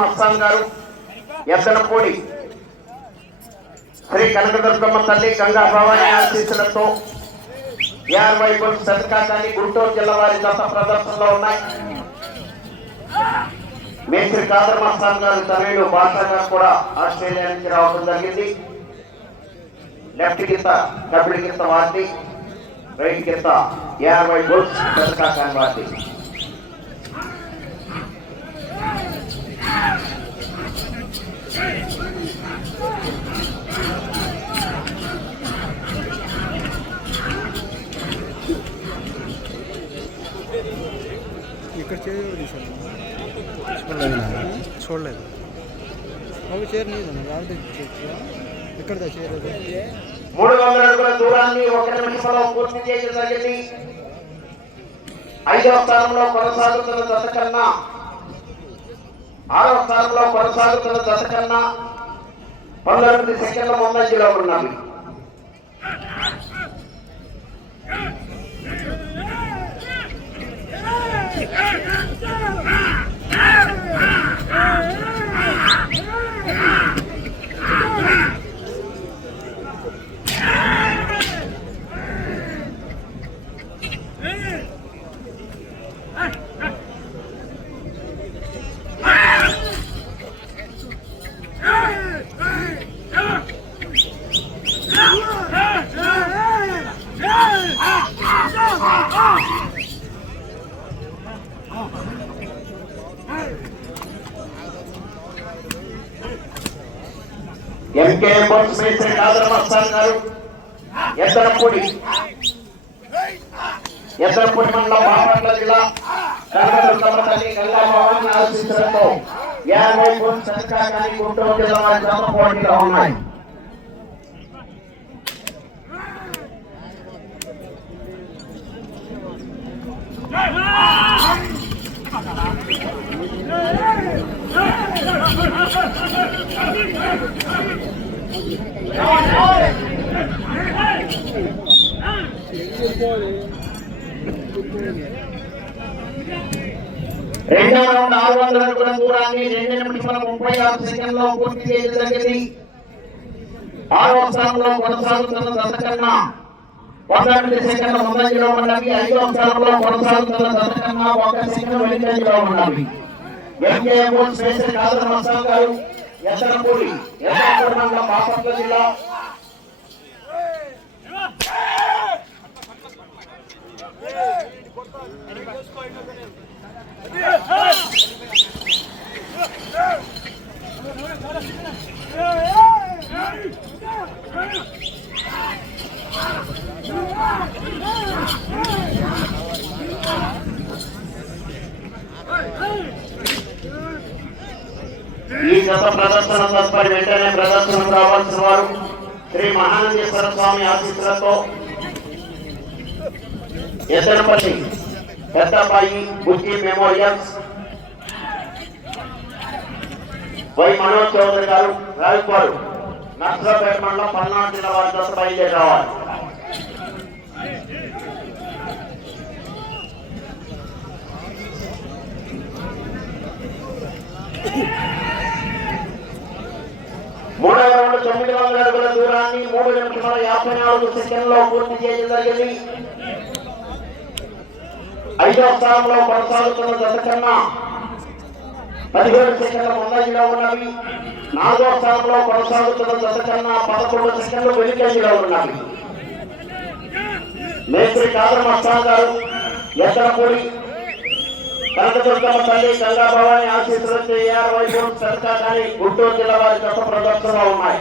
మేస్త్రి కాదర్ గారు ఎద్దనపూడి శ్రీ కనకదుర్గమ్మ తల్లి గంగా భవాని ఆశీస్సులతో ఏఆర్ పోలీస్ సత్కాకాని గుంటూరు జిల్లా వారి దశ ప్రదర్శనలో ఉన్నాయి. మేస్త్రి కాదర్ మస్తాన్ గారు తమిళ భాష గారు కూడా ఆస్ట్రేలియా నుంచి రావడం జరిగింది. లెఫ్ట్ గీత డబుల్ గీత వాటి రైట్ గీత ఏఆర్ పోలీస్ సత్కాకాని వాటి ఇక్కడ చేయదు సార్ చూడలేదు. అవి చేరలేదు గాడి తెచ్చు ఎక్కడ చేరదు మూడు వందల అడుగుల దూరాన్ని ఒక నిమిషంలో పూర్తి చేయడం జరిగింది. ఐదవ స్థానంలో కొనసాగుతున్న దశ కన్నా ఆరవ స్థానంలో కొనసాగుతున్న దశ కన్నా పంతొమ్మిది సెకండ్ల ముందంజలో ఉన్నవి ఎంకే బస్ మేస్త్రి కాదర్ మస్తాన్ గారు ఎద్దరపూడి ఎద్దరపూడి మండలం బాపట్ల జిల్లా కనకదుర్గమ్మ తల్లి గంగా భవన్ ఆశీస్సులతో యాభై బోట్స్ సత్కాకాని గుంటూరు జిల్లా వారి జత పోటీలో ఉన్నాయి Hey! రెండు వందల నాలుగు వందల అడుగుల దూరాన్ని రెండు నిమిషాల ముప్పై ఆరు సెకండ్లో పూర్తి చేయడం జరిగింది ఆరో స్థానంలో కొనసాగుతున్న దశ కన్నా పంతొమ్మిది సెకండ్ల ముందంజలో ఉన్నవి ఐదవ స్థానంలో కొనసాగుతున్న దశ కన్నా ఒక సెకండ్ వెనుకంజలో ఉన్నవి ఎంకే బోర్డు స్పేషల్ కాదు నమస్కారం గారు ఎద్దరపూడి ఎద్దరపూడి మండలం బాపట్ల జిల్లా ఈ గత ప్రదర్శన తదుపరి వెంటనే ప్రదర్శనకు రావాల్సిన వారు శ్రీ మహానందేశ్వర స్వామి ఆశీస్సులతో ఎద్దనపల్లి పెద్దపాయి బుద్ధి మెమోరియల్స్ వై మనోజ్ చౌదరి గారు రాజుకోరు నర్సరాపేట మండలం పల్నాడు జిల్లా వారి దశ బయలుదేరి రావాలి Thank you. మూడవ రౌండ్ తొమ్మిది వందల అడుగుల దూరాన్ని మూడు నిమిషాల యాభై నాలుగు సెకండ్లో పూర్తి చేయడం జరిగింది. ఐదవ స్థానంలో కొనసాగుతున్న దశ కన్నా పదిహేడు సెకండ్ల ముందంజలో ఉన్నవి. నాలుగవ స్థానంలో కొనసాగుతున్న దశ కన్నా పదకొండు సెకండ్లు వెనుకంజలో ఉన్నవి. మేస్త్రి కాదర్ మస్తాన్ గారు ఎద్దనపూడి కనకదుర్గమ్మ తల్లి గంగాభవాని ఆశీస్సులు ఆశీస్సులతో వైపు సర్కారీ గుంటూరు జిల్లా వారి గత ప్రదర్శనలో ఉన్నాయి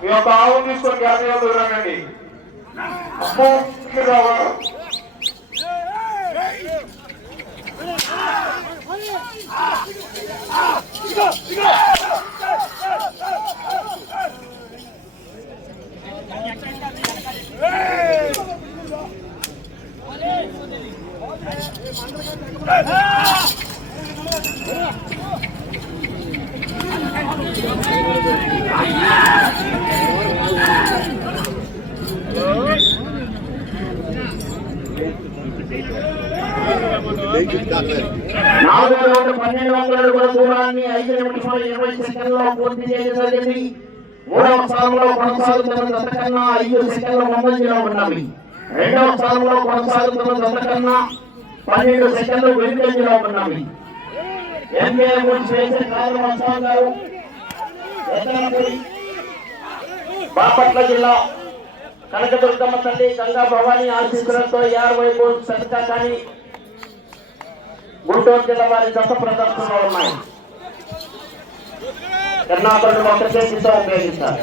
మీ యొక్క ఆవు తీసుకొని యాభై ఏళ్ళు రండి అమ్మో ఇక్కడ రావాలి Hey! నాలుగు వందల పన్నెండు వందల అడుగుల దూరాన్ని ఐదు నిమిషాల ఇరవై సెకండ్లో పూర్తి చేయడం జరిగింది. మూడవ స్థానంలో కొనసాగుతున్న జత కన్నా ఐదు సెకండ్ల ముందంజలో ఉన్నవి రెండవ స్థానంలో కొనసాగుతున్న జత కన్నా పన్నెండు సెకండ్లు వెనుకంజలో ఉన్నవి ఎంకే చేసే కారణం గారు బాపట్ల జిల్లా కనకదుర్గమ్మ తల్లి గంగా భవాని ఆశీస్సులతో యాభై కోట్లు సరితా కానీ గుంటూరు జిల్లా వారి దశ ప్రదర్శనలో ఉన్నాయి. కర్ణాటకలు ఒక చేతితో ఉపయోగిస్తారు.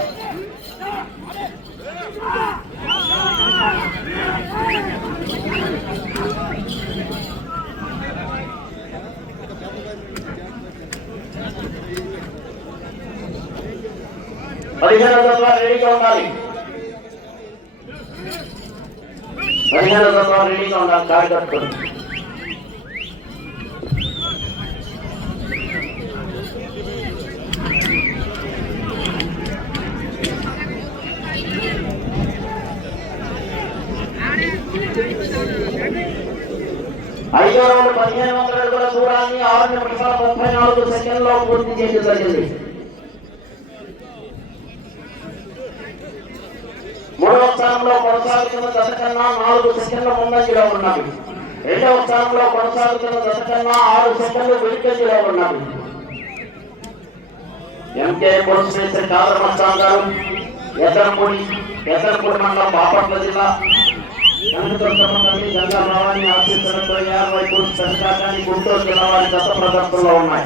పదిహేను వందల రెడీగా ఉండాలి పదిహేను వందల రెడీగా ఉండాలి కార్యకర్తలు ఐదో రౌండ్ పదిహేను వందల అడుగుల దూరాన్ని ఆరు నిమిషాల ముప్పై నాలుగు సెకండ్లో పూర్తి చేయడం జరిగింది మూడవ స్థానంలో కొనసాగుతున్న దశ కన్నా నాలుగు సెకండ్ల ముందంజలో ఉన్నవి రెండవ స్థానంలో కొనసాగుతున్న దశ కన్నా ఆరు సెకండ్లు వెనుకంజలో ఉన్నవి ఎంకే పోలీస్ స్టేషన్ కాదరమస్వామి గారు ఎద్దరపూడి ఎద్దరపూడి మండలం బాపట్ల జిల్లా. గంగా భావాన్ని ఆశించడంతో యాభై కోటి సంఘాన్ని గుంటూరు జిల్లా వారి గత ప్రదర్శనలో ఉన్నాయి.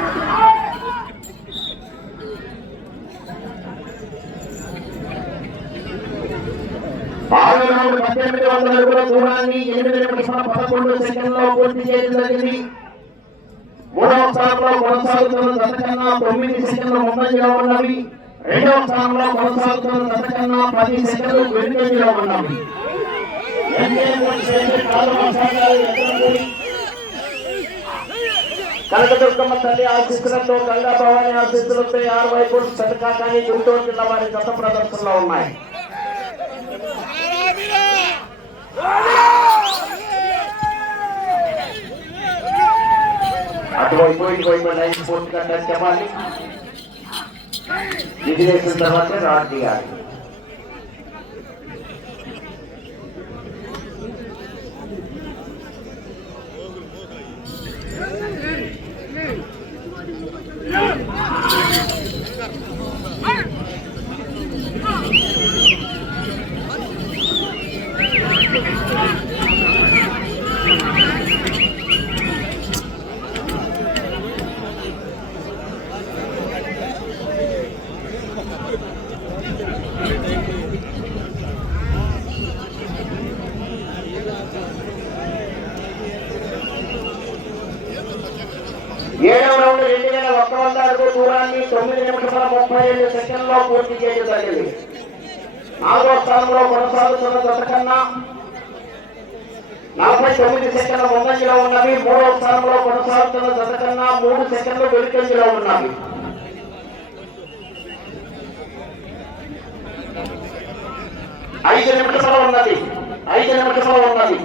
నాలుగు పద్దెనిమిది వందల అడుగుల దూరాన్ని ఎనిమిది నిమిషాల పదకొండు సెకండ్లో పూర్తి చేయడం జరిగింది. మూడవ స్థానంలో కొనసాగుతున్న జత కన్నా తొమ్మిది సెకండ్ల ముందంజలో ఉన్నవి. రెండవ స్థానంలో కొనసాగుతున్న జత కన్నా పది సెకండ్లు వెనుకంజలో ఉన్నవి. కనకదుర్గమ్మ తల్లి ఆశిస్తులతో గంగా భవాని ఆశిస్తులతో ఆరు వైపు సతకా గుంటూరు జిల్లా వారి గత ప్రదర్శనలో ఉన్నాయి. అటువైపు ఇటువైపు లైన్ పూర్తిగా టచ్ అవ్వాలి ఇది వేసిన తర్వాత రాడ్ తీయాలి జరిగింది. నాలుగో స్థానంలో కొనసాగుతున్న గతకన్నా నలభై తొమ్మిది సెకండ్ల ముందంజలో ఉన్నవి. మూడో స్థానంలో కొనసాగుతున్న గతకన్నా మూడు సెకండ్లు వెనుకంజలో ఉన్నవి. ఐదు నిమిషాలు ఉన్నది. ఐదు నిమిషాలు ఉన్నది.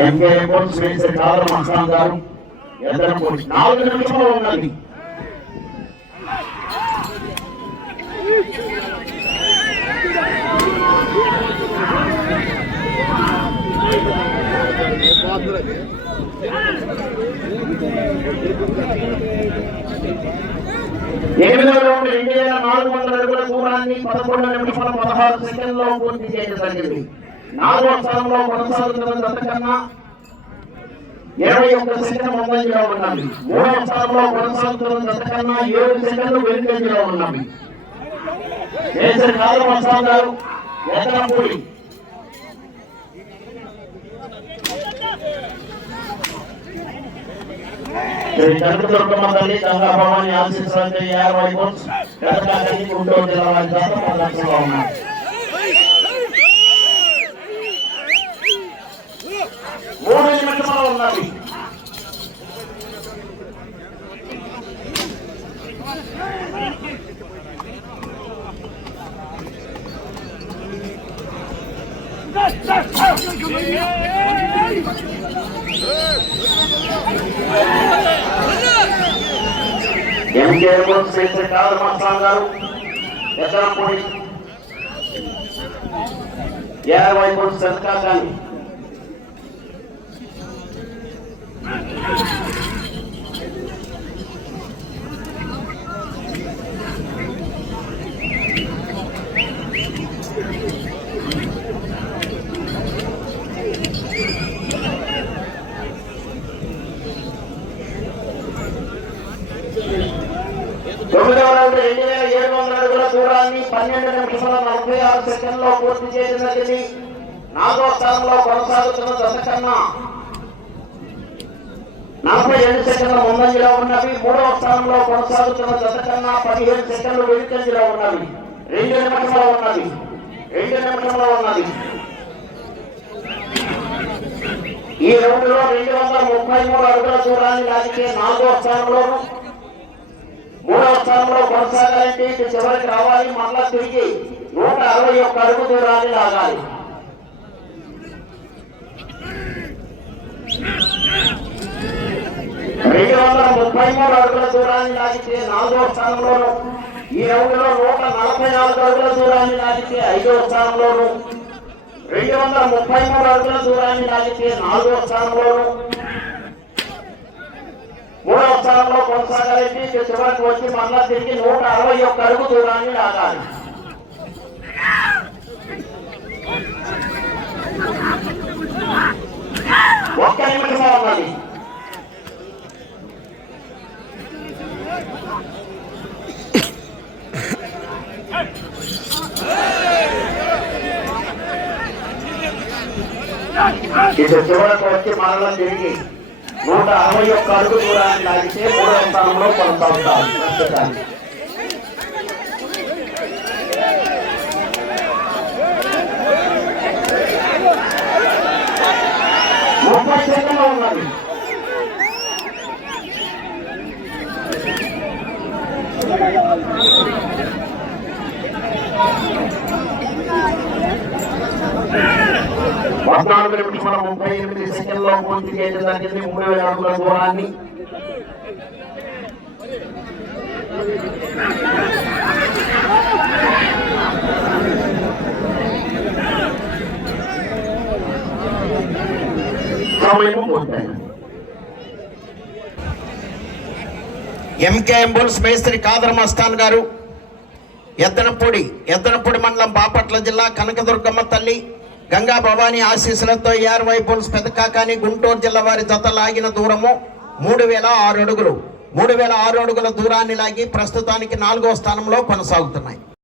ఎంఐఎం శ్రీ శ్రీ నారాయణ గారు ఎంత నాలుగు నిమిషంలో ఉండాలి. ఎనిమిదవ రౌండ్ రెండు వేల నాలుగు వందల అడుగుల దూరాన్ని పదకొండు నిమిషాల పదహారు సెకండ్లో పూర్తి చేయడం జరిగింది. నాలుగవ స్థానంలో కొనసాగుతున్న జత ఇరవై ఒక్క సెకండ్ ముందంజలో ఉన్నవి. మూడవ స్థానంలో కొనసాగుతున్న జత ఏడు సెకండ్లు వెనుకంజలో ఉన్నవి. కేసరి కాలం వస్తాం గారు ఎక్కడ శ్రీ చంద్రభవాన్ని తల్లి యాభై కోట్స్ గుంటూరు జిల్లా వారి మూడు నిమిషంలో ఉన్నది ఎంకే కోట్స్ వేసే కాదు మస్తాన్ గారు ఎత్తనపూడి యాభై కోట్స్ కనకాకని తొమ్మిదవ రౌండ్ రెండు వేల ఏడు వందల అడుగుల దూరాన్ని పన్నెండు నిమిషాల నలభై ఆరు సెకండ్లో పూర్తి చేయడం జరిగింది. నాలుగో స్థానంలో కొనసాగుతున్న దశ కన్నా నలభై ఏడు సెకండ్ల ముందంజలో ఉన్నవి. మూడవ స్థానంలో కొనసాగుతున్న దశ కన్నా పదిహేను సెకండ్లు వెనుకంజలో ఉన్నవి. రెండు నిమిషంలో ఉన్నది రెండు నిమిషంలో ఉన్నది ఈ రౌండ్లో రెండు వందల ముప్పై మూడు అడుగుల దూరాన్ని లాగితే నాలుగో స్థానంలోను కొనసాగాలంటే ఇటు చివరికి రావాలి మళ్ళా తిరిగి నూట అరవై ఒక్క అడుగు దూరాన్ని లాగాలి. రెండు వందల ముప్పై మూడు అడుగుల దూరాన్ని లాగితే నాలుగో స్థానంలోను ఈ రౌండ్లో నూట నలభై నాలుగు అడుగుల దూరాన్ని లాగితే ఐదవ స్థానంలోను రెండు వందల ముప్పై మూడు అడుగుల దూరాన్ని లాగితే నాలుగో స్థానంలోను మూడవ స్థానంలో కొనసాగాలంటే ఇక చివరికి వచ్చి మళ్ళా తిరిగి నూట అరవై ఒక్క అడుగు దూరాన్ని లాగాలి. ఒక్క నిమిషం ఉన్నది ఇటు చివరకు వచ్చి మరలా తిరిగి నూట అరవై ఒక్క అడుగు దూరాన్ని లాగితే మూడవ స్థానంలో కొనసాగుతారు. ప్రస్తుతానికి ముప్పై సెకండ్లు ఉన్నది పద్నాలుగు నిమిషముల ముప్పై ఎనిమిది సెకండ్లో పూర్తి చేయడం జరిగింది మూడు వేల అడుగుల దూరాన్ని సమయం పొందాను ఎంకే బుల్స్ మేస్త్రి కాదర్ మస్తాన్ గారు ఎద్దనపూడి ఎద్దనపూడి మండలం బాపట్ల జిల్లా కనకదుర్గమ్మ తల్లి గంగా భవానీ ఆశీస్సులతో ఏఆర్వై బుల్స్ పెదకాకాని గుంటూరు జిల్లా వారి జత లాగిన దూరము మూడు వేల ఆరు అడుగులు. మూడు వేల ఆరు అడుగుల దూరాన్ని లాగి ప్రస్తుతానికి నాలుగో స్థానంలో కొనసాగుతున్నాయి.